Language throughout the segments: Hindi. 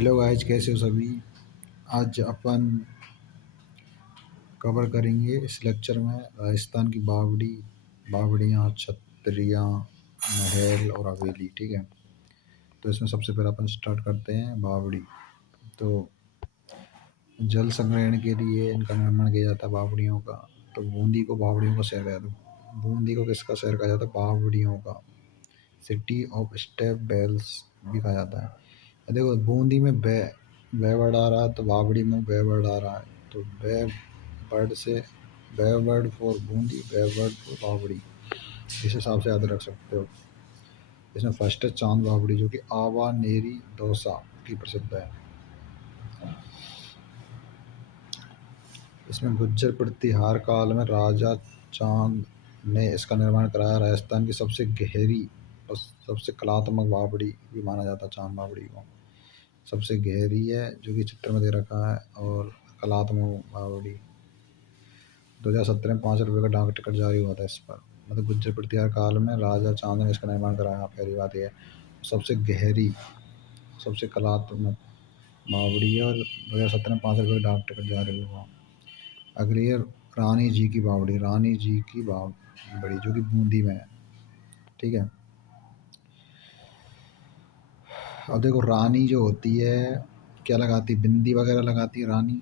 हेलो गाइस, कैसे हो सभी। आज अपन कवर करेंगे इस लेक्चर में राजस्थान की बावड़ियाँ, छतरियाँ, महल और हवेली। ठीक है, तो इसमें सबसे पहले अपन स्टार्ट करते हैं बावड़ी। तो जल संग्रहण के लिए इनका निर्माण किया जाता है बावड़ियों का। तो बूंदी को बावड़ियों का शहर कहा जाता है। बूंदी को किसका शहर कहा जाता है? बावड़ियों का। सिटी ऑफ स्टेप बेल्स भी कहा जाता है। देखो, बूंदी में बे वर्ड आ रहा है, तो बावड़ी में बे वर्ड आ रहा है। तो बे वर्ड से B word for Bundi, B word for बावड़ी, इस हिसाब से याद रख सकते हो। इसमें फर्स्ट है चांद बावड़ी, जो कि आवा नेरी दौसा की प्रसिद्ध है। इसमें गुज्जर प्रतिहार काल में राजा चांद ने इसका निर्माण कराया। राजस्थान की सबसे गहरी और सबसे कलात्मक बावड़ी भी माना जाता है चांद बावड़ी को। सबसे गहरी है, जो कि चित्र में दे रखा है, और कलात्मक बावड़ी। 2017 में 5 रुपये का डाक टिकट जारी हुआ था इस पर। मतलब गुज्जर प्रतिहार काल में राजा चांद ने इसका निर्माण कराया। पहली बात यह है। सबसे गहरी, सबसे कलात्मक बावड़ी है, और 2017 में 5 रुपये का डाक टिकट जारी हुआ। अगली है रानी जी की बावड़ी। रानी जी की बावड़ी, जो कि बूंदी में है। ठीक है, अब देखो, रानी जो होती है क्या लगाती, बिंदी वगैरह लगाती है रानी।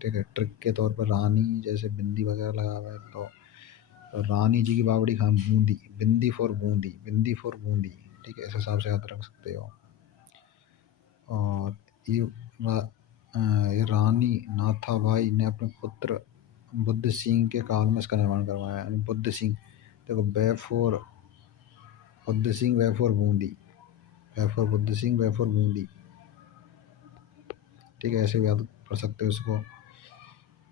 ठीक है, ट्रिक के तौर पर रानी जैसे बिंदी वगैरह लगा हुआ है। तो रानी जी की बावड़ी खान बूंदी, बिंदी फॉर बूंदी, बिंदी फॉर बूंदी। ठीक है, इस हिसाब से याद रख सकते हो। और ये ये रानी नाथाबाई ने अपने पुत्र बुद्ध सिंह के काल में इसका निर्माण करवाया। यानी बुद्ध सिंह, देखो, B for Buddh Singh, B for Bundi, B for Buddh Singh, B for Bundi. ठीक है, ऐसे भी याद कर सकते हो इसको।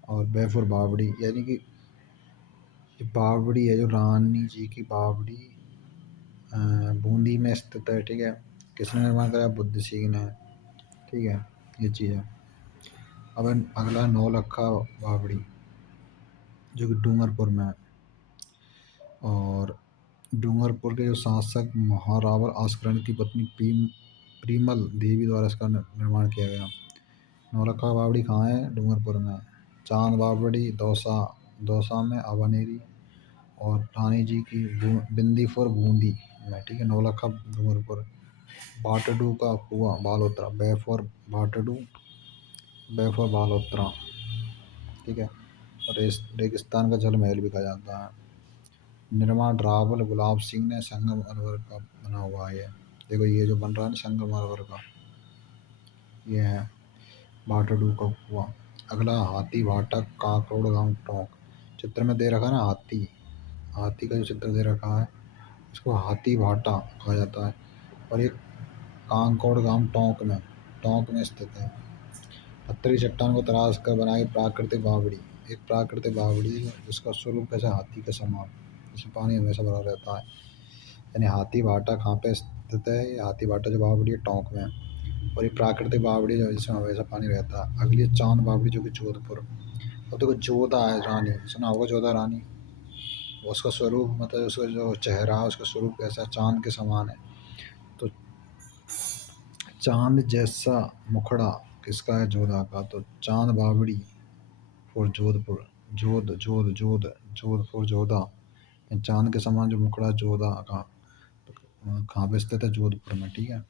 और बे फॉर बावड़ी, यानी कि ये बावड़ी है जो रानी जी की बावड़ी बूंदी में स्थित है। ठीक है, किसने निर्माण कराया? बुद्ध सिंह ने। ठीक है, ये चीज़ है। अब अगला है नौलखा बावड़ी, जो कि डूंगरपुर में है। और डूंगरपुर के जो शासक महारावल आस्करण की पत्नी प्रीमल देवी द्वारा इसका निर्माण किया गया। नौलखा बावड़ी कहाँ है? डूंगरपुर में। चांद बावड़ी दौसा, दौसा में अवनेरी। और रानी जी की बिंदी फॉर बूंदी में। ठीक है, नौलखा डूंगरपुर। बाटडू का कुआं बालोतरा, बे फॉर बाटडू, बे फॉर बालोतरा। ठीक है, और रेगिस्तान का जल महल भी कहा जाता है। निर्माण रावल गुलाब सिंह ने संगमरमर का बना हुआ है। देखो, ये जो बन रहा है ना संगमरमर का, ये है बाटडू का कुआं। अगला हाथी भाटा काकरोड़ गांव टोंक। चित्र में दे रखा है ना हाथी, हाथी का जो चित्र दे रखा है, इसको हाथी भाटा कहा जाता है। और ये कांकोड़ गांव टोंक में स्थित है। पत्थरी चट्टान को तराश कर बनाई प्राकृतिक बावड़ी। एक प्राकृतिक बावड़ी है जिसका स्वरूप कैसा, हाथी के समान, जिसमें पानी हमेशा भरा रहता है। यानी हाथी भाटा कहाँ पे स्थित है? ये हाथी भाटा जो बावड़ी है टोंक में है। और ये प्राकृतिक बावड़ी जो जिसमें हमेशा पानी रहता है। अगली है चांद बावड़ी, जो कि जोधपुर। अब देखो, जोधा है रानी, सुना होगा जोधा रानी। उसका स्वरूप, मतलब उसका जो चेहरा है, उसका स्वरूप कैसा है? चांद के समान है। तो चांद जैसा मुखड़ा किसका है? जोधा का। तो चांद बावड़ी for Jodhpur, Jodh for Jodha. चांद के समान जो मुखड़ा जोधा का, कहाँ पे स्थित है? जोधपुर में। ठीक है,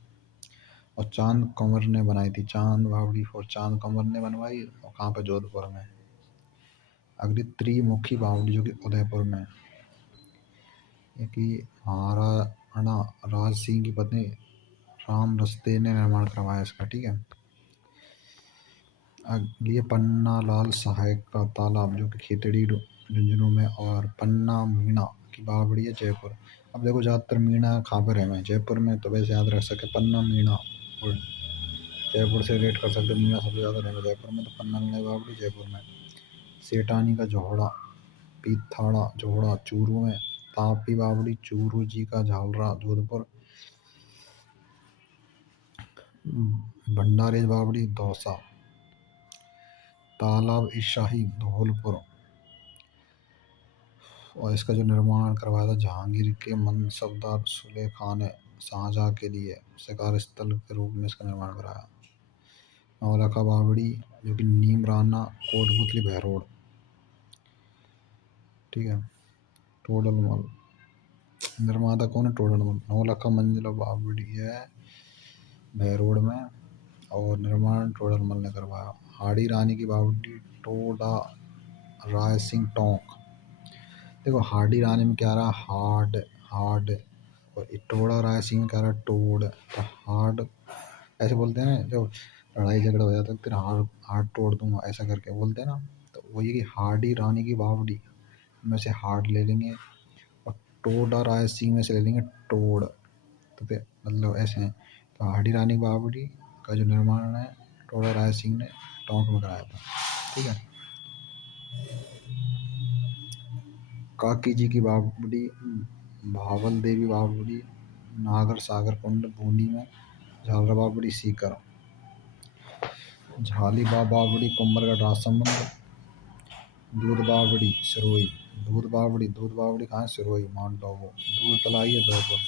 और चांद कंवर ने बनाई थी, चांद बावड़ी फॉर चांद कंवर ने बनवाई, और कहाँ पे? जोधपुर में। अगली त्रिमुखी बावड़ी, जो कि उदयपुर में, ये कि महाराणा राज सिंह की पत्नी राम रस्ते ने निर्माण करवाया इसका। ठीक है, अगली है पन्ना लाल सहायक का तालाब, जो कि खेतड़ी झुंझुनू में। और पन्ना मीणा की बावड़ी है जयपुर। अब देखो, ज़्यादातर मीणा कहाँ पर है? जयपुर में। तो वैसे याद रख सके पन्ना मीणा, और जयपुर से रिलेट कर सकते। मीणा सबसे ज़्यादा रहेगा जयपुर में, तो पन्ना मीणा की बावड़ी जयपुर में। सेठानी का जोहड़ा, पीथाड़ा जोहड़ा चूरू में। तापी बावड़ी चूरू जी का झालरा जोधपुर। भंडारेज बावड़ी दौसा। तालाब ईशाही धौलपुर। और इसका जो निर्माण करवाया था जहांगीर के मनसबदार सुले खान ने शाहजहाँ के लिए शिकार स्थल के रूप में इसका निर्माण कराया। नौलखा बावड़ी जो कि नीम राना कोटपुतली बहरोड। ठीक है। टोडरमल, निर्माता कौन है? टोडरमल। नौलखा मंजिला बावड़ी है बहरोड में और निर्माण टोडरमल ने करवाया। हाड़ी रानी की बावड़ी टोडा राय सिंह टोंक। देखो हाड़ी रानी में क्या रहा? हार्ड हार्ड, और टोडा राय सिंह में क्या रहा? टोड। तो हार्ड ऐसे बोलते हैं ना, जब लड़ाई झगड़ा हो जाता है तेरा हार्ड हार्ड तोड़ दूंगा ऐसा करके बोलते हैं ना। तो वही कि हार्डी रानी की बावड़ी में से हार्ड ले लेंगे और टोडा राय सिंह में से ले लेंगे टोड। तो फिर मतलब ऐसे हैं। तो हार्डी रानी की बावड़ी का जो निर्माण है टोडा राय सिंह ने टोंक में कराया था। ठीक है। काकी जी की बावड़ी भावल देवी बावड़ी नागर सागर कुंड बूंदी में। झालरा बावड़ी सीकर। झाली बावड़ी कुंभरगढ़ राजसमंद। दूध बावड़ी सिरोही। दूध बावड़ी कहाँ है? सिरोही माउंट आबू। दूध तलाई है जयपुर।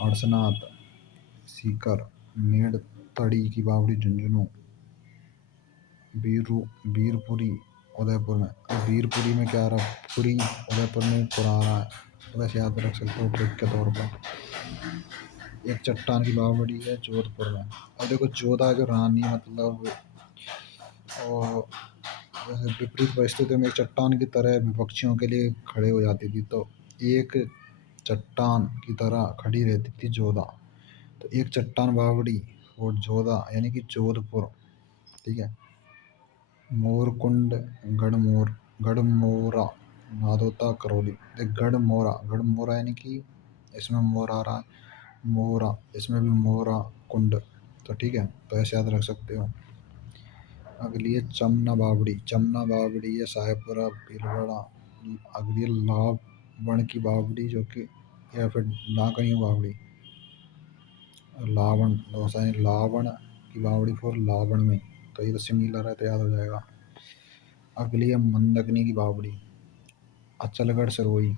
अड़सनाथ सीकर। मेड़ तड़ी की बावड़ी झुंझुनू। वीरपुरी उदयपुर में। वीरपुरी में क्या रहा? पुरी। उदयपुर में पुरा रहा है, तो वैसे याद रख सकते हो ट्रिक के तौर पर। एक चट्टान की बावड़ी है जोधपुर में। अब देखो जोधा जो रानी मतलब और वैसे विपरीत परिस्थितियों में एक चट्टान की तरह विपक्षियों के लिए खड़े हो जाती थी। तो एक चट्टान की तरह खड़ी रहती थी जोधा। तो एक चट्टान बावड़ी और जोधा यानी कि जोधपुर। ठीक है। मोरकुंड गढ़मोरा नादौता करौली। गढ़मोरा यानी कि इसमें मोर आ रहा है, मोरा इसमें भी मोरा कुंड। तो ठीक है, तो ऐसे याद रख सकते हो। अगली है चमना बावड़ी है साहेबपुरा भीलवाड़ा। अगली है लावण की बावड़ी जो कि या फिर नागणी बावड़ी। लावण दोसा है लावण की बावड़ी फॉर लावण में। तो ये तो सिमिलर है तो याद हो जाएगा। अगली है मंदकनी की बावड़ी अचलगढ़ सिरोही।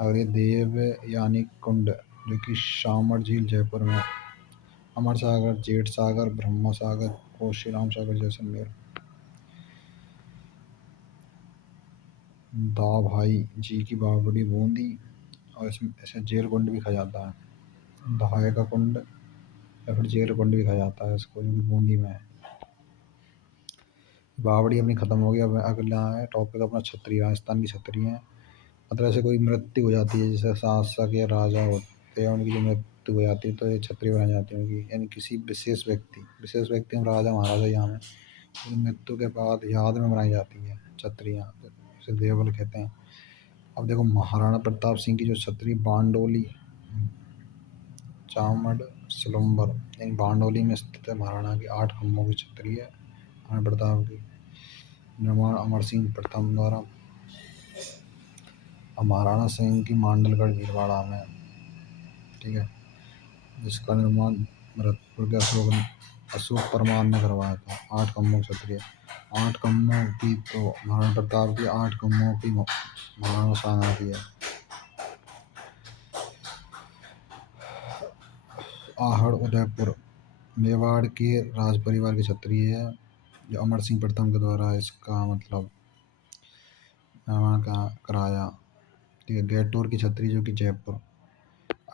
अगली देव यानी कुंड जो कि शामर झील जयपुर में। अमर सागर, जेठ सागर, ब्रह्मा सागर, कोशीराम सागर जैसलमेर। दा भाई जी की बावड़ी बूंदी और इसमें ऐसे जेल कुंड भी खा जाता है। दहाए का कुंड या फिर जेल कुंड भी खा जाता है इसको, जो कि बूंदी में है। बावड़ी अपनी खत्म हो गई। अब अगला है टॉपिक अपना छतरी, राजस्थान की छतरी है। मतलब ऐसे कोई मृत्यु हो जाती है जैसे शासक या राजा होते हैं उनकी जो मृत्यु हो जाती है तो ये छतरी बनाई जाती है उनकी, यानी किसी विशेष व्यक्ति में राजा महाराजा यहाँ में मृत्यु के बाद याद में बनाई जाती है छतरियाँ, इसे देवल कहते हैं। अब देखो महाराणा प्रताप सिंह की जो छतरी बांडोली चामड़ सिलम्बर यानी बांडोली में स्थित है। महाराणा की 8 खम्भों की छतरी है महाराणा प्रताप की। निर्माण अमर सिंह प्रथम द्वारा। अब महाराणा सिंह की मांडलगढ़ भीलवाड़ा में। ठीक है। जिसका निर्माण भरतपुर के अशोक परमार ने करवाया था। 8 खम्भों की छतरी है। 8 खम्भों की तो महाराणा प्रताप की, 8 खम्भों की महाराणा सांगा की है। आहड़ उदयपुर मेवाड़ के राज परिवार की छतरी है जो अमर सिंह प्रथम के द्वारा इसका मतलब निर्माण कराया। ठीक है। गैटोर की छतरी जो कि जयपुर।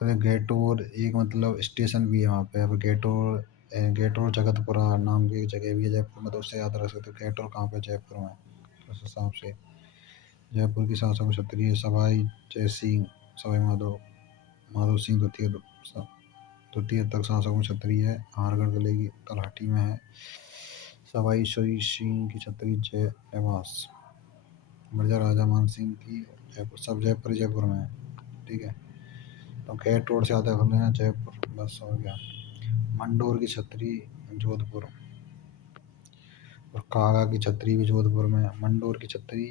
अरे गैटोर एक मतलब स्टेशन भी है वहाँ पे। अब गैटोर जगतपुरा नाम की एक जगह भी है जयपुर में, तो उससे याद रख सकते हो गैटोर कहाँ पे? जयपुर में। तो उस हिसाब से जयपुर की शासक क्षत्रिय सवाई जय सिंह सवाई माधो सिंह द्वितीय तक शासकों क्षत्रिय है। नाहरगढ़ जिले की तलहटी में है। सवाई श्री सिंह की छतरी जय निवास। मिर्जा राजा मान सिंह की जयपुर, सब जयपुर में है। ठीक है। तो गेट रोड से आता कर लेना जयपुर, बस हो गया। मंडोर की छतरी जोधपुर और कागा की छतरी भी जोधपुर में। मंडोर की छतरी,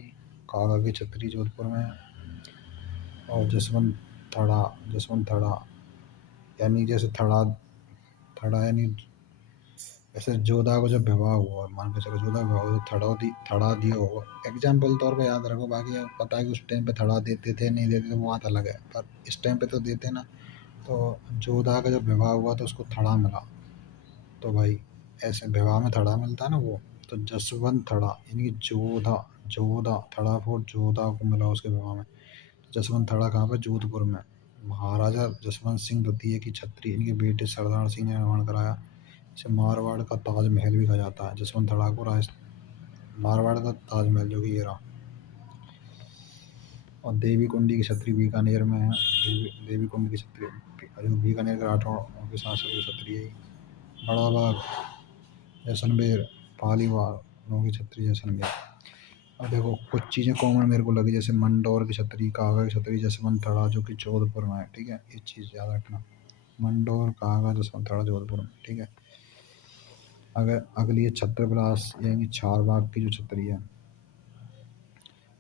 कागा की छतरी जोधपुर में। और जसवंत थड़ा यानी जैसे थड़ा यानी ऐसे जोधा को जब विवाह हुआ, मान के चलो जोधा विवाह हुआ तो थड़ा दिया होगा एग्जाम्पल तौर पे याद रखो। बाकी पता है कि उस टाइम पे थड़ा देते थे नहीं देते थे वो बात अलग है, पर इस टाइम पे तो देते ना। तो जोधा का जब विवाह हुआ तो उसको थड़ा मिला। तो भाई ऐसे विवाह में थड़ा मिलता है ना वो, तो जसवंत थड़ा यानी कि जोधा, जोधा थड़ा फॉर जोधा को मिला उसके विवाह में। तो जसवंत थड़ा कहाँ पर, जोधपुर में। महाराजा जसवंत सिंह द्वितीय की छत्री इनके बेटे सरदार सिंह ने निर्माण कराया। इसे मारवाड़ का ताजमहल भी कहा जाता है। जसवंत थड़ा को मारवाड़ का ताजमहल जो कि ये रहा। और देवी कुंडी की छतरी बीकानेर में है। देवी कुंड की छतरी जो बीकानेर के राठौड़ के शासक की छतरी है। बड़ा बाग जैसलमेर पालीवालों की छतरी जैसलमेर। अब देखो कुछ चीज़ें कॉमन मेरे को लगी, जैसे मंडौर की छतरी, कागा की छतरी, जसवंत थड़ा जो कि जोधपुर में है, ठीक है, ये चीज़ याद रखना। मंडौर, कागा, जसवंत थड़ा जोधपुर में, ठीक है। अगर अगली है छत्रविलास यानी चारबाग की जो छतरी है।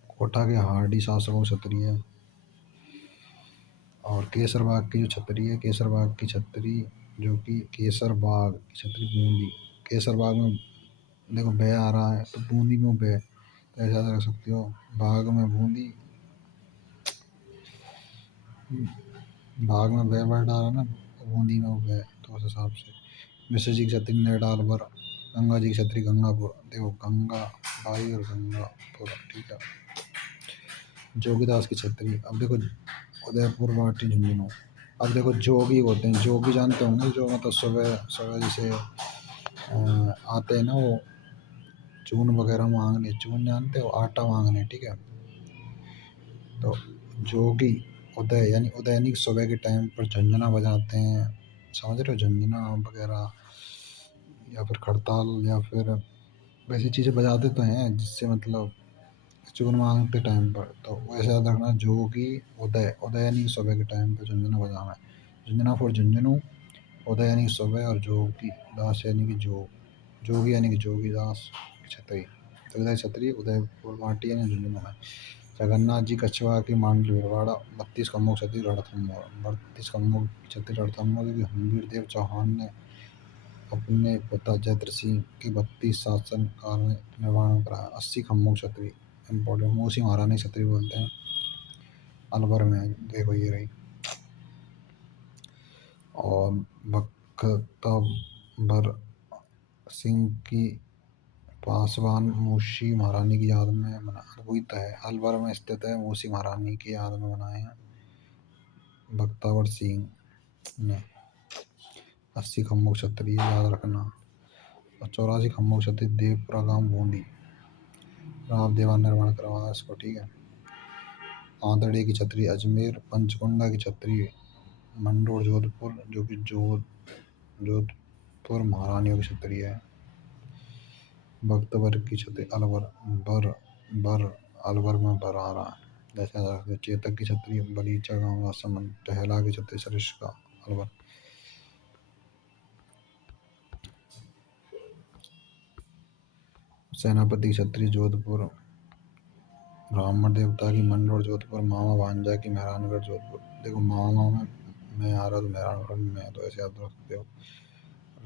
कोटा के हार्डी शासकों की छतरी है। और केसरबाग की जो छतरी है, केसरबाग की छतरी जो कि केसरबाग की छतरी बूंदी। केसरबाग में देखो बे आ रहा है तो बूंदी में बे, तो ऐसा रख सकते हो, बाग में बूंदी, बाग में बे वर्ड आ रहा है ना, बूंदी में बे, तो उस हिसाब से। मिश्र जी की छतरी नेडालवर। गंगा जी की छतरी गंगापुर, देखो गंगा बाई और गंगापुर, ठीक है। जोगीदास की छतरी, अब देखो उदयपुर वाटी झुंझुनू। अब देखो जोगी होते हैं, जोगी जानते होंगे, जो मतलब सुबह सुबह जैसे आते हैं ना वो चून वगैरह मांगने, चून जानते हो, आटा मांगने, ठीक है। तो जोगी उदय यानी उदयनिक सुबह के टाइम पर झंझना बजाते हैं, समझ रहे हो, झंझना वगैरह या फिर खड़ताल या फिर वैसी चीज़ें बजाते तो हैं जिससे मतलब चून मांगते टाइम पर। तो वैसे याद रखना, जोगी उदय, उदय यानी सुबह के टाइम पर झंझना बजाना है। झंझना फॉर झुंझुनू, उदय यानी सुबह, और जोगी दास यानी कि जोगी यानी कि जोगीदास की छतरी। जोगीदास की छतरी उदयपुर माटी यानी झुंझुनू में। जगन्नाथ जी कछवा की मांडल भिलवाड़ा। 32 खम्भों की छतरी रणथंभौर। 32 खम्भों की छतरी रणथंभौर क्योंकि हम्बीर देव चौहान ने अपने पिता जयद्रथ सिंह के 32 शासन काल में निर्माण कराया। 80 खम्भों की छतरी इम्पोर्टेंट, मूसी महारानी छतरी बोलते हैं, अलवर में, देखो ये रही। और बख्तबर सिंह की पासवान मूसी महारानी की याद में बना, वही तो है, अलवर में स्थित है, मूसी महारानी की याद में बनाए हैं बख्तावर सिंह ने। 80 खम्भों की छतरी याद रखना। और 84 खम्भों की छतरी देवपुरा गांव बूंदी, राव देवा निर्माण करवाया इसको, ठीक है। आंतड़े की छतरी अजमेर। पंचकुंडा की छतरी मंडोर जोधपुर जो कि जोधपुर महारानियों की छतरी है। बख्तवर की छतरी अलवर, बर बर अलवर में बर आ रहा है, जैसे चेतक की छतरी बलीचा गांव राजसमंद। टहला की छतरी सरिस्का अलवर। सेनापति की छतरी जोधपुर। ब्राह्मण देवता की मंडोर जोधपुर। मामा भांजा की मेहरानगढ़ जोधपुर। देखो मामा में मैं आ रहा तो मेहरानगढ़ में, तो ऐसे याद रख सकते हो।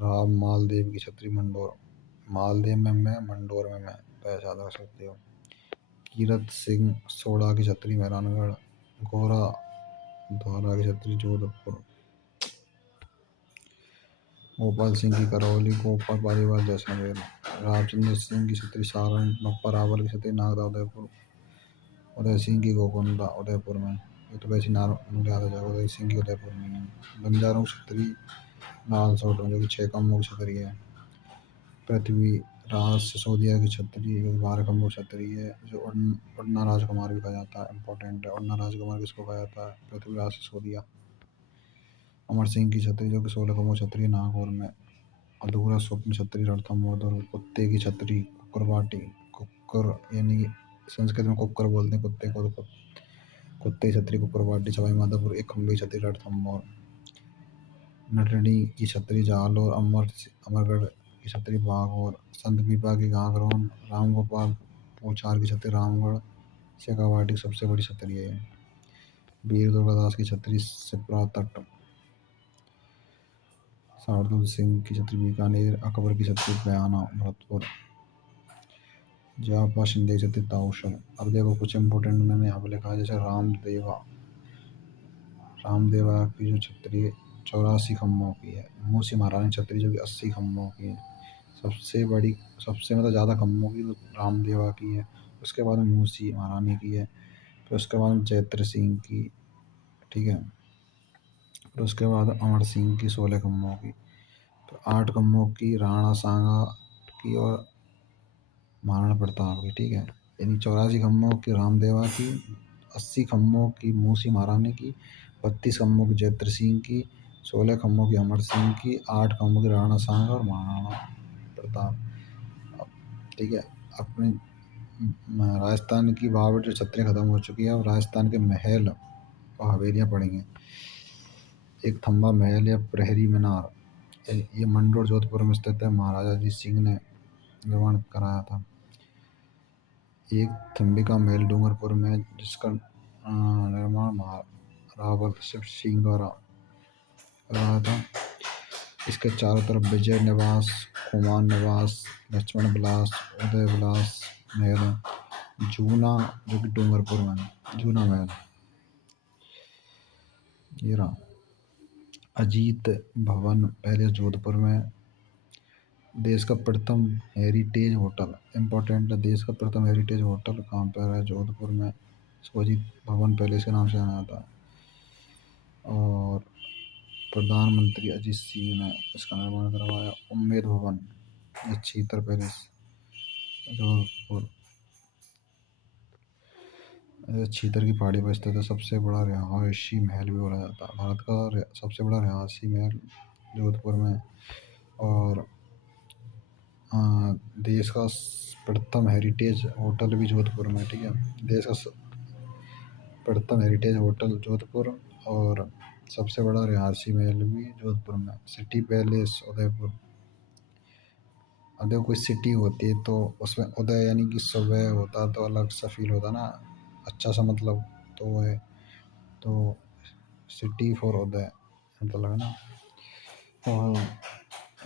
राम मालदेव की छतरी मंडोर। मालदेव में मैं, मंडोर में मैं, तो ऐसे याद रख सकते हो। कीरत सिंह सोढ़ा की छतरी मेहरानगढ़। गोरा द्वारा की छतरी जोधपुर। गोपाल सिंह की करौली। गोपाल पालीवाल जैसलमेर। रामचंद्र सिंह की छतरी सारण। बप्पा रावल की छतरी नागदा उदयपुर। उदय सिंह की गोकुंडा उदयपुर में, ये तो वैसे नाम याद आ जाएगा, उदय सिंह की उदयपुर में है। बंजारों की छतरी लाल सोट में जो कि 6 खम्भों की छतरी है। पृथ्वी राज सिसोदिया की छतरी जो 12 खम्भों की छतरी है, जो उड़ना राजकुमार भी कहा जाता है, इंपॉर्टेंट है। उड़ना राजकुमार किसको कहा जाता है, पृथ्वीराज सिसोदिया। अमर सिंह की छतरी जो कि 16 खम्भों की छतरी है, नागौर में। अधूरा स्वप्न छतरी रणथंभौर। कुत्ते की छतरी कुक्करबाटी। कुक्कर यानी संस्कृत में कुक्कर बोलते हैं कुत्ते को, तो कुत्ते की छतरी कुक्करबाटी। सवाई माधोपुर 1 खम्भे की छतरी रणथंभौर। नटनी की छतरी जालौर। अमरगढ़ की छतरी बागौर। संत पीपा की घाघरौन। रामगोपाल पोचार की छतरी रामगढ़। शेखावाटी की सबसे बड़ी छतरी है। वीर दुर्गादास की छतरी सिपरा तट। शार्दुल सिंह की छतरी बीकानेर। अकबर की छतरी बयाना भरतपुर। जापा शिंदे की छतरी ताउशन। अब देखो कुछ इंपॉर्टेंट मैंने यहाँ पे लिखा है, जैसे रामदेवा की जो छतरी 84 खम्भों की है। मूसी महारानी छतरी जो कि 80 खम्भों की है। सबसे बड़ी, सबसे मतलब ज़्यादा खम्भों की तो रामदेवा की है। उसके बाद में मूसी महारानी की है। फिर उसके बाद में चैत्र सिंह की, ठीक है। फिर उसके बाद अमर सिंह की 16 खम्भों की। तो 8 खम्भों की राणा सांगा की और महाराणा प्रताप की, ठीक है। यानी 84 खम्भों की रामदेवा की, 80 खम्भों की मूसी महारानी की, 32 खम्भों की चैत्र सिंह की, 16 खम्भों की अमर सिंह की, 8 खम्भों की राणा सांगा और महाराणा प्रताप। अब ठीक है। अपने राजस्थान की बावट जो छत्रियाँ खत्म हो चुकी है, और राजस्थान के महल और हवेलियाँ पड़ी हैं। एक थंबा महल या प्रहरी मीनार, ये मंडोर जोधपुर में स्थित है, महाराजा अजीत सिंह ने निर्माण कराया था। एक थंबिका महल डूंगरपुर में, जिसका निर्माण रावल शिव सिंह द्वारा कराया था। इसके चारों तरफ विजय निवास, कुमार निवास, लक्ष्मण विलास, उदय विलास महल है। जूना, जो कि डूंगरपुर में है, जूना महल ये रहा। अजीत भवन पैलेस जोधपुर में। देश का प्रथम हेरिटेज होटल, इम्पोर्टेंट है, देश का प्रथम हेरिटेज होटल कहाँ पर है? जोधपुर में। इसको अजीत भवन पैलेस के नाम से जाना जाता है। और प्रधानमंत्री अजीत सिंह ने इसका निर्माण करवाया। उम्मेद भवन, ये छीतर पैलेस जोधपुर, छीतर की पहाड़ी पर स्थित है। सबसे बड़ा रिहायशी महल भी बोला जाता है। भारत का सबसे बड़ा रिहायशी महल जोधपुर में। और देश का प्रथम हेरिटेज होटल भी जोधपुर में, ठीक है। देश का प्रथम हेरिटेज होटल जोधपुर, और सबसे बड़ा रिहायशी महल भी जोधपुर में। City palace Udaipur. अगर कोई सिटी होती है तो उसमें उदय यानी कि सुबह होता तो अलग सा फील होता ना, अच्छा सा मतलब। तो वो है, तो सिटी फॉर उदय मतलब है ना। और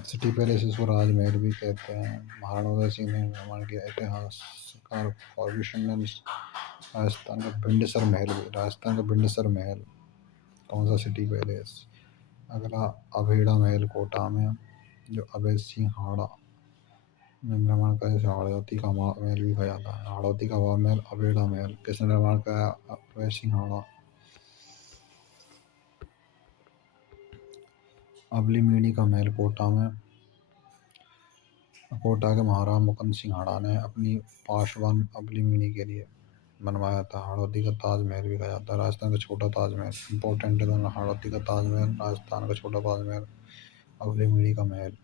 सिटी पैलेस इसको राजमहल भी कहते हैं। महाराणा उदय सिंह ने निर्माण किया। इतिहासकार फॉर्गेशन ने राजस्थान का बिंडसर महल भी, राजस्थान का बिंडसर महल कौन सा? City palace. अगला अभेड़ा महल कोटा में, जो अभय सिंह हाड़ा ने निर्माण किया। जैसे हाड़ौती का महल भी कहा जाता है। हाड़ौती का हवा महल, अभेड़ा महल किसने निर्माण किया? अभय सिंह हाड़ा। अबली मीणी का महल कोटा में, कोटा के महाराजा मुकुंद सिंह हाड़ा ने अपनी पासवान अबली मीणी के लिए बनवाया था। हाड़ौती का ताजमहल भी कहा जाता है। राजस्थान का छोटा ताजमहल, इंपॉर्टेंट है दोनों। हाड़ौती का ताजमहल, राजस्थान का छोटा ताजमहल, अबली मीणी का महल।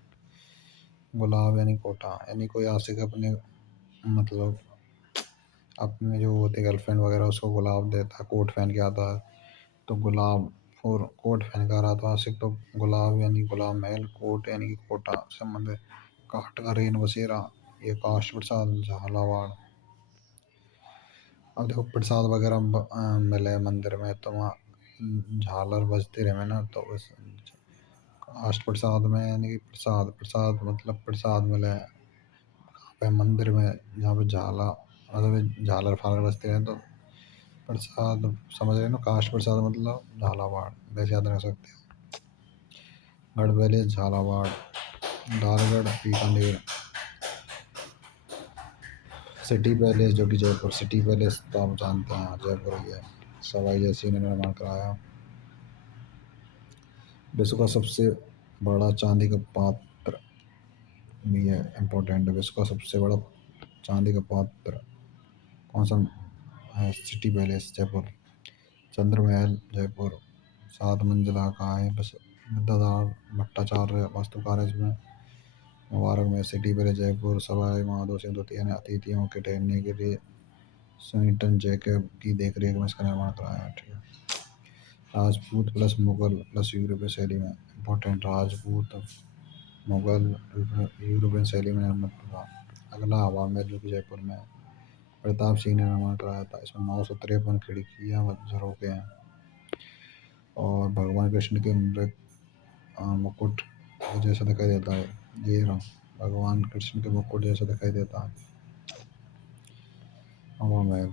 गुलाब यानी कोटा, यानी कोई आशिक अपने मतलब अपने जो होते गर्लफ्रेंड वगैरह उसको गुलाब देता है, कोट पहन के आता है तो गुलाब। और कोट पहन कर आता है आशिक तो गुलाब यानी गुलाब महल। कोट यानी कि कोटा संबंध है। काट का रेन बसेरा, ये काश प्रसाद झालावाड़। अब देखो प्रसाद वगैरह मिले मंदिर में तो वहाँ झालर बजते रहे ना, तो उस काष्ट प्रसाद में यानी कि प्रसाद, प्रसाद मतलब प्रसाद मिले पे मंदिर में, जहाँ पे झाला मतलब झालर फालर बजते रहे तो प्रसाद समझ रहे हो ना। काष्ट प्रसाद मतलब झालावाड़, वैसे याद रख सकते हो। गढ़ पैलेस झालावाड़, दालगढ़ बीकानेर। सिटी पैलेस जो कि जयपुर, सिटी पैलेस तो आप जानते हैं जयपुर ही है। सवाई जैसी ने निर्माण कराया। विश्व का सबसे बड़ा चांदी का पात्र भी है, इम्पोर्टेंट है। विश्व का सबसे बड़ा चांदी का पात्र कौन सा है? City palace Jaipur. चंद्र महल जयपुर, 7 मंजिला का है। बस विद्याधर भट्टाचार्य वास्तुकार है इसमें। मुबारक में सिटी पैलेस जयपुर, सवाई माधो सिंह द्वितीय ने अतिथियों के ठहरने के लिए स्वीटन जैकब की देखरेख में इसका निर्माण कराया, ठीक है। राजपूत प्लस मुगल प्लस यूरोपीय शैली में, इम्पोर्टेंट। राजपूत मुगल यूरोपियन शैली में निर्मित हुआ। अगला हवा महल जो कि जयपुर में है, प्रताप सिंह ने निर्माण कराया था। इसमें 953 खिड़कियाँ झरोखे हैं। और भगवान कृष्ण के मृग मुकुट जैसा दिखाई देता है। ये रहा, भगवान कृष्ण के मुकुट जैसा दिखाई देता है हवा महल।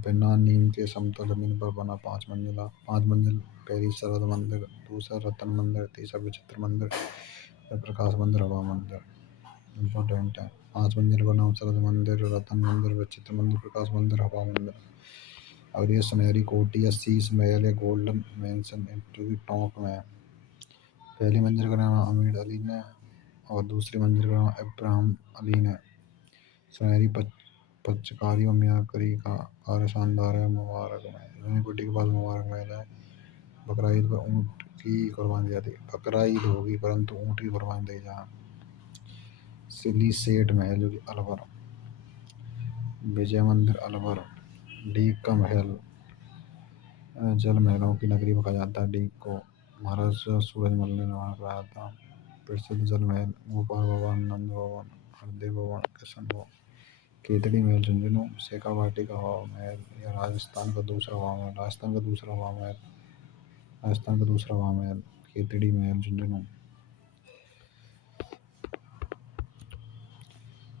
बिना नीम के समतल जमीन पर बना 5 मंजिला, 5 मंजिल। पहली सरद मंदिर, दूसरा रतन मंदिर, तीसरा विचित्र मंदिर, फिर प्रकाश मंदिर, हवा मंदिर। इम्पोर्टेंट है। 5 मंदिर का नाम: सरद मंदिर, रतन मंदिर, विचित्र मंदिर, प्रकाश मंदिर, हवा मंदिर। और ये सुनहरी कोठी या शीश महल है, गोल्डन मैंशन, जो कि टोंक में है। पहली मंजिल का नाम अमीर अली ने और दूसरी मंजिल का नाम इब्राहिम अली ने। सुनहरी पच्चकारी और मियाकरी का कार्य शानदार है। मुबारक महल, सुनहरी कोठी के पास मुबारक महल है। बकरा ईद पर ऊँट की कुर्बानी दी जाती है। बकरा ईद होगी परंतु ऊँट की कुर्बानी दी जाए। सिली सेठ महल जो कि अलवर। विजय मंदिर अलवर। डीक का महल, जल महलों की नगरी कहा जाता है डीक को। महाराजा सूरजमल ने निर्माण कराया था। प्रसिद्ध जल महल: गोपाल भवन, नंद भवन, हरदेव भवन, किशन भवन। केतड़ी महल झुंझुनू। शेखावाटी का हवा महल, या राजस्थान का दूसरा हवा महल। केतड़ी महल झुंझुनू।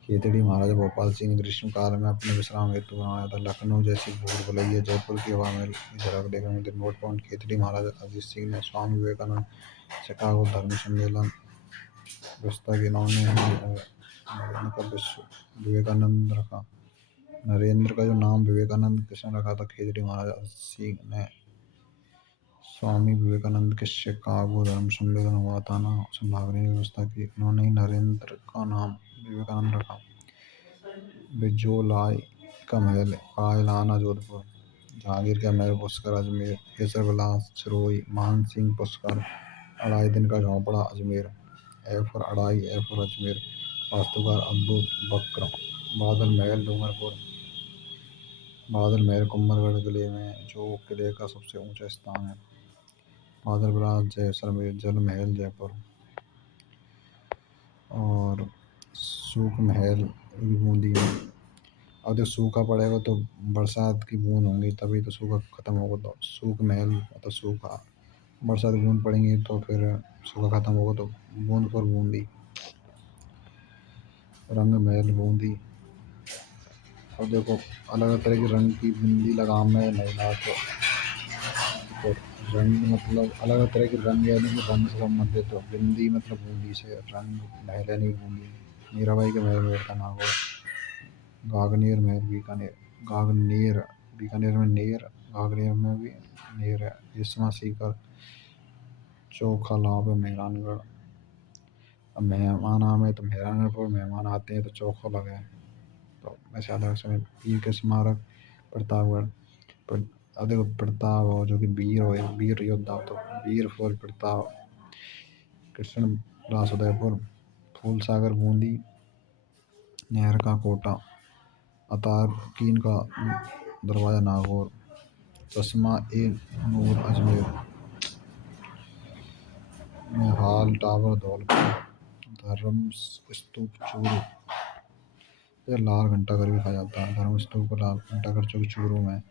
केतड़ी महाराजा भोपाल सिंह ने ग्रीष्मकाल में अपने विश्राम हेतु बनाया था। लखनऊ जैसी भूल भुलैया, जयपुर की हवा महल की झलक देखने को मिलती है। नोट पॉइंट: केतड़ी महाराजा अजीत सिंह ने स्वामी विवेकानंद शिकागो धर्म सम्मेलन व्यवस्था की इन्होंने नरेंद्र का विवेकानंद रखा। नरेंद्र का जो नाम विवेकानंद किसने रखा था? केतड़ी महाराजा अजीत सिंह ने। स्वामी विवेकानंद के शिकागो धर्म सम्मेलन हुआ था ना, उसमें भाग लेने की व्यवस्था की, उन्होंने ही नरेंद्र का नाम विवेकानंद रखा। बिजोलाई का महल कायलाना जोधपुर। जहांगीर का महल पुष्कर अजमेर। केसर विलास सिरोही। मान सिंह पुष्कर। अढ़ाई दिन का झोंपड़ा अजमेर। ए फॉर अढ़ाई, ए फॉर अजमेर। वास्तुकार अब्दुल बकर। बादल महल डूंगरपुर। बादल महल कुंभलगढ़ जिले में, जो किले का सबसे ऊंचा स्थान है। बादल विलास जैसलमेर। जल महल जयपुर। और सूख महल बूंदी में। अब जब सूखा पड़ेगा तो बरसात की बूंद होंगी, तभी तो सूखा खत्म होगा। तो सूख महल मतलब सूखा, बरसात की बूंद पड़ेंगी तो फिर सूखा खत्म होगा, तो बूंद पर बूंदी। रंग महल बूंदी। अब देखो, अलग अलग तरह की रंग की बिंदी लगाम में महिला तो रंग मतलब अलग अलग तरह की रंग, यानी कि रंग से संबंधित हो। बिंदी मतलब बूंदी से, रंग महल यानी बूंदी। मीराबाई के महल मेर का नाम हो। गागनेर महल बीकानेर। गागनेर बीकानेर में नेर, गागनेर में भी नेर है। जिस्मा सीकर चोखा लाभ है मेहरानगढ़। अब मेहमान आए तो मेहरानगढ़, मेहमान आते हैं तो चोखा लगे, तो वैसे अलग समय वीर के स्मारक प्रतापगढ़। अब देखो, प्रताप हो जो कि वीर हो, एक वीर योद्धा, तो वीर फॉर प्रताप। कृष्ण दास उदयपुर। फूल सागर बूंदी। नहर का कोटा। अतारकीन का दरवाजा नागौर। चश्मा ए नूर अजमेर। मेहाल टावर धौलपुर। धर्म स्तूप चूरू। ये लाल घंटाघर भी कहा जाता है। धर्म स्तूप को लाल घंटाघर जो कि चूरू में।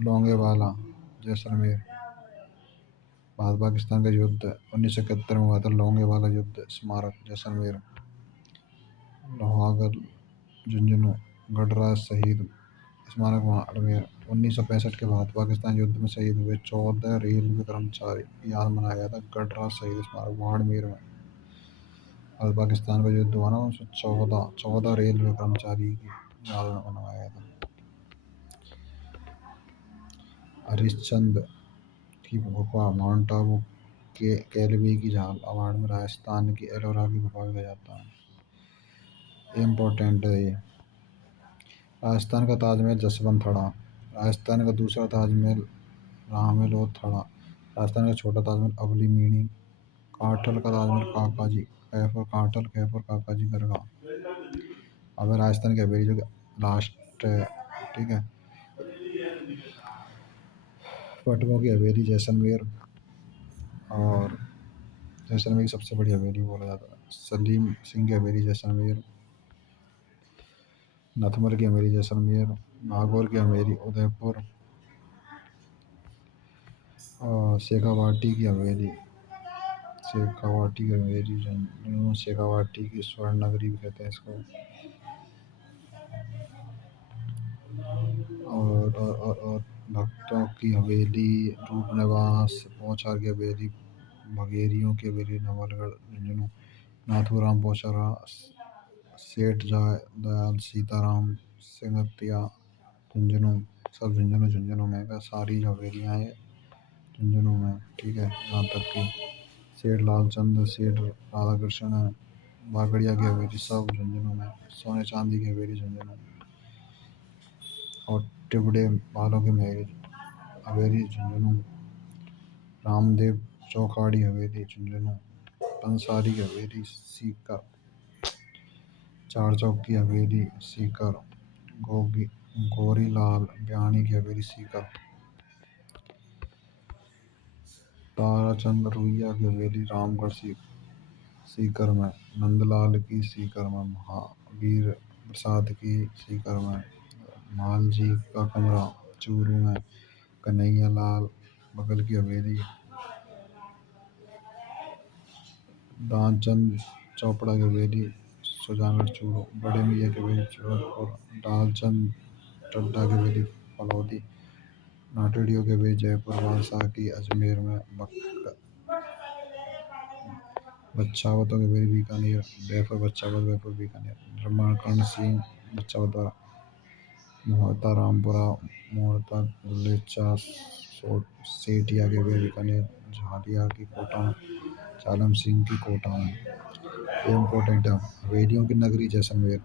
लोंगेवाला जैसलमेर। भारत पाकिस्तान का युद्ध 1971 में हुआ था। लोंगेवाला युद्ध स्मारक जैसलमेर। लोहागढ़ झुंझुनू। गडराज शहीद स्मारक बाड़मेर। 1965 के भारत पाकिस्तान युद्ध में शहीद हुए 14 रेलवे कर्मचारी याद मनाया गया था गडराज शहीद स्मारक बाड़मेर में। भारत पाकिस्तान का युद्ध हुआ ना, उसमें 14 रेलवे कर्मचारी की याद में मनाया गया था। हरिश्चंद्र की गुफा माउंट आबू के केलवी की झाल अवार्ड में राजस्थान की एलोरा की गुफा भी जाता है। इम्पोर्टेंट है ये। राजस्थान का ताजमहल जसवंत थड़ा। राजस्थान का दूसरा ताजमहल रामेलोर थड़ा। राजस्थान का छोटा ताजमहल अवली मीणी। काठल का ताजमहल काका जी कैफर काठल कैफर काका जी दरगाह। अब राजस्थान की हवेली जो कि लास्ट है, ठीक है। पटकों की हवेली जैसलमेर, और जैसलमेर की सबसे बड़ी हवेली बोला जाता है। सलीम सिंह की हवेली जैसलमेर। नथमल की हवेली जैसलमेर। नागौर की हवेली उदयपुर। और शेखावाटी की हवेली शेखावाटी की स्वर्ण नगरी भी कहते हैं इसको। और भक्तों की हवेली रूपनिवास। पौछार की हवेली, बघेरियों की हवेली नवलगढ़ झुंझुनू। नाथूराम पोचारा, सेठ दयाल सीताराम, सिंगतिया, झुंझुनू, सब झुंझुनू में का सारी जो हवेलियाँ हैं झुंझुनू में, ठीक है। यहाँ तक कि सेठ लालचंद, सेठ राधा कृष्ण, बागड़िया की हवेली सब झुंझुनू में, सोने चांदी की हवेली झुंझुनू, और टिबड़े बालों की हवेली झुंझुनू, रामदेव चौखाड़ी हवेली झुंझुनू, पंसारी की हवेली सीकर, चार चौक की हवेली सीकर, गोगी गोरीलाल ब्याणी की हवेली सीकर, ताराचंद रुइया की हवेली रामगढ़ सीकर में, नंदलाल की सीकर में, महावीर प्रसाद की सीकर में, मालजी का कमरा चूरू में, कन्हैया लाल बगल की हवेली, दानचंद चोपड़ा की हवेली सुजानगढ़ चूरू, बड़े मियाँ की हवेली जबलपुर, डालचंद टड्डा की हवेली फलौदी, नाटेडियो की हवेली जयपुर, बादशाह की अजमेर में, बच्चावतों की हवेली बीकानेर, बैफर बच्चावत बैफर बीकानेर, रमणकर्ण सिंह बच्चावत द्वारा मोहता रामपुरा, मोहता गुलेचा सेठिया की हवेली बीकानेर, झालिया की कोटा में, चालम सिंह की कोटा में। ये इम्पोर्टेंट है। हवेलियों की नगरी जैसलमेर,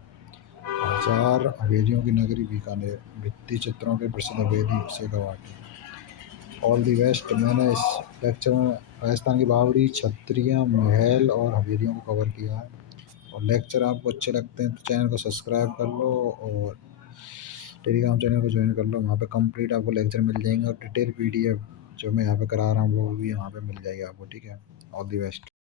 हजार हवेलियों की नगरी बीकानेर, भित्ति चित्रों की प्रसिद्ध हवेली शेखावाटी। All the best. मैंने इस लेक्चर में राजस्थान की बावड़ी, छत्रियाँ, महल और हवेलियों को कवर किया है। और लेक्चर आपको अच्छे लगते हैं तो चैनल को सब्सक्राइब कर लो और टेलीग्राम चैनल को ज्वाइन कर लो। वहाँ पे कंप्लीट आपको लेक्चर मिल जाएंगे और डिटेल PDF जो मैं यहाँ पे करा रहा हूँ वो भी वहाँ पे मिल जाएगी आपको, ठीक है। All the best.